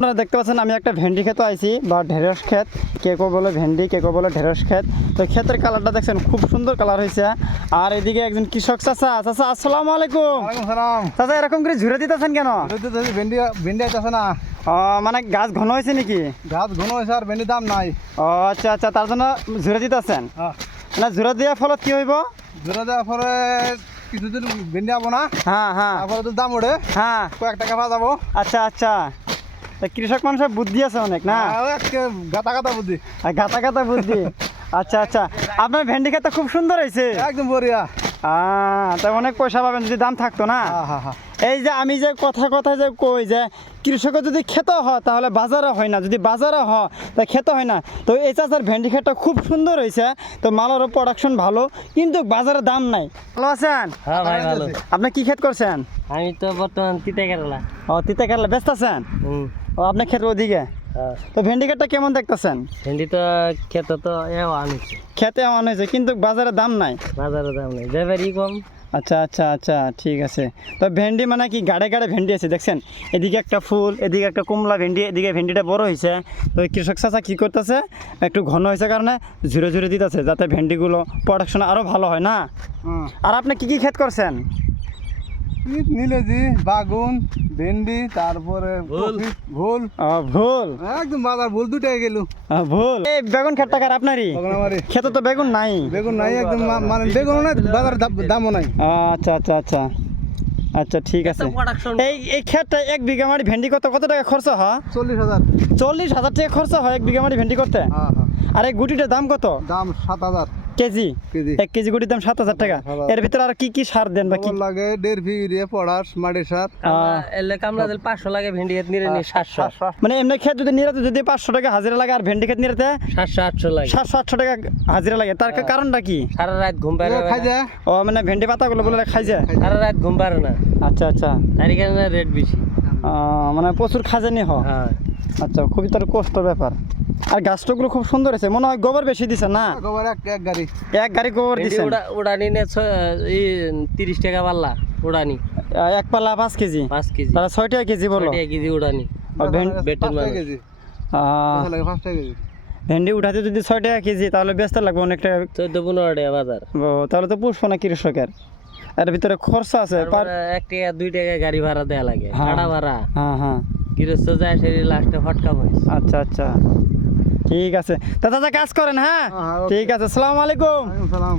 আপনারা দেখতে পাচ্ছেন আমি একটা ভেন্ডি ক্ষেত আইছি বা ঢেঁড়স ক্ষেত, কে কো বলে ভেন্ডি, কে কো বলে ঢেঁড়স ক্ষেত। তো ক্ষেতের কালারটা দেখছেন খুব সুন্দর কালার হয়েছে। আর এদিকে একজন কৃষক চাচা। চাচা আসসালামু আলাইকুম। চাচা এরকম করে ঝুরে দিতেছেন কেন? ভেন্ডি ভেন্ডি আছে না, মানে গাছ ঘন হয়েছে নাকি? গাছ ঘন হয়েছে আর ভেন্ডির দাম নাই। ও আচ্ছা আচ্ছা, তার জন্য ঝুরে দিতেছেন। না ঝুরে দেওয়ার ফলত কি হইব? জোড়া দেওয়ার পরে কিছুদিন ভেন্ডি আবো না, হ্যাঁ হ্যাঁ তারপরে তো দাম ওঠে, হ্যাঁ। কয়েক টাকা পাওয়া যাবো। আচ্ছা আচ্ছা, তা কৃষক মানুষের বুদ্ধি আছে অনেক না? গাতা গাতা বুদ্ধি, আর গাতা গাতা বুদ্ধি। আচ্ছা আচ্ছা, আপনার ভেন্ডি ক্ষেতটা খুব সুন্দর হয়েছে। একদম বড়িয়া। তা অনেক পয়সা পাবেন যদি দাম থাকতো না। এই যে আমি যে কথা যে কই যে কৃষকের যদি খেতে হয় তাহলে বাজারে হয় না, যদি বাজারে হয় তা খেতে হয় না। তো এই চাষের ভেন্ডি ক্ষেতটা খুব সুন্দর হয়েছে। তো মালেরও প্রোডাকশন ভালো, কিন্তু বাজারে দাম নাই। ভালো আছেন? হ্যাঁ ভাই ভালো। আপনি কি ক্ষেত করছেন? আমি তো বর্তমান তিতা কেরালা। ও তিতা কেরালা ব্যস্ত আছেন? ও আপনার ক্ষেত ওদিকে। তো ভেন্ডি ক্ষেতটা কেমন দেখতেছেন? ভেন্ডি তো খেতে তো আনিছে, খেতে এমন হয়েছে কিন্তু বাজারে দাম নাই। বাজারে দাম নেই, ব্যাপারই কম। আচ্ছা আচ্ছা আচ্ছা, ঠিক আছে। তো ভেন্ডি মানে কি গাড়ে গাড়ে ভেন্ডি আছে দেখছেন, এদিকে একটা ফুল, এদিকে একটা কমলা ভেন্ডি, এদিকে ভেন্ডিটা বড় হয়েছে। তো কৃষক চাচা কী করতেছে, একটু ঘন হয়েছে কারণে ঝুরে ঝুরে দিতেছে যাতে ভেন্ডিগুলো প্রোডাকশন আরও ভালো হয় না। আর আপনি কি কি ক্ষেত করছেন? নীলেজি, বাগুন, ভেন্ডি, তারপরে ভুল। ভুল একদম বাজার ভুল দুটাই গেল। ভুল এই বেগুন ক্ষেতটা কার আপনারই? খেতে তো বেগুন নাই। বেগুন নাই একদম, মানে বেগুন নাই, বাজার দামও নাই। আচ্ছা আচ্ছা আচ্ছা আচ্ছা, ঠিক আছে। এই ক্ষেতটা 1 বিঘা মাটি ভেন্ডি করতে কত টাকা খরচ হয়? 40,000। 40,000 টাকা খরচ হয় 1 বিঘা মাটি ভেন্ডি করতে? আর এই গুটিটার দাম কত? দাম 7,000 কেজি। 1 কেজি গুটির দাম 7,000 টাকা। এর ভিতরে আর কি কি সার দেন বা কি লাগে? ডেরভি, ইউরিয়া, পটাশ, মাটি সার। এলে কামলা দিলে 500 লাগে, ভেন্ডি ক্ষেত নিরে নি 700। মানে এমনি ক্ষেত যদি নিরাতে যদি 500 টাকা হাজিরা লাগে, আর ভেন্ডি ক্ষেত নিরাতে 700-800 লাগে। 700-800 টাকা হাজিরা লাগে। তার কারণটা কি? সারা রাত ঘুম পারে খাই যায়। ও মানে ভেন্ডি পাতাগুলো বলে খাই যায়। সারা রাত ঘুম পারে না, আচ্ছা আচ্ছা, তার কারণে রেট বেশি। মানে প্রচুর খাজানি হয়। হ্যাঁ আচ্ছা, খুবই তার কষ্ট ব্যাপার। আর গাছটাগুলো খুব সুন্দর আছে, মনে হয় গোবর বেশি দিছে না? গোবর এক গাড়ি, এক গাড়ি গোবর দিছে। উড়ানি নে 30 টাকা পাল্লা উড়ানি, এক পাল্লা 5 কেজি। 5 কেজি, তাহলে 6 টাকা কেজি বলো? 6 টাকা কেজি উড়ানি। বেটের মানে কেজি লাগে 5 কেজি। ভেন্ডি উঠাতে যদি 6 টাকা কেজি তাহলে বেচতে লাগবে অনেক টাকা। 14-15 টাকা বাজার। তাহলে তো পুষবো না কৃষকের। এর ভিতরে খরচা আছে। 1 টাকা 2 টাকা গাড়ি ভাড়া দেয়া লাগে, ভাড়া ভাড়া। হ্যাঁ হ্যাঁ, গৃহস্থ যায় সেই লাস্টে ফটকা পয়সা। আচ্ছা আচ্ছা, ঠিক আছে। তা দাদা কাজ করেন। হ্যাঁ ঠিক আছে, আসসালামু আলাইকুম। সালাম।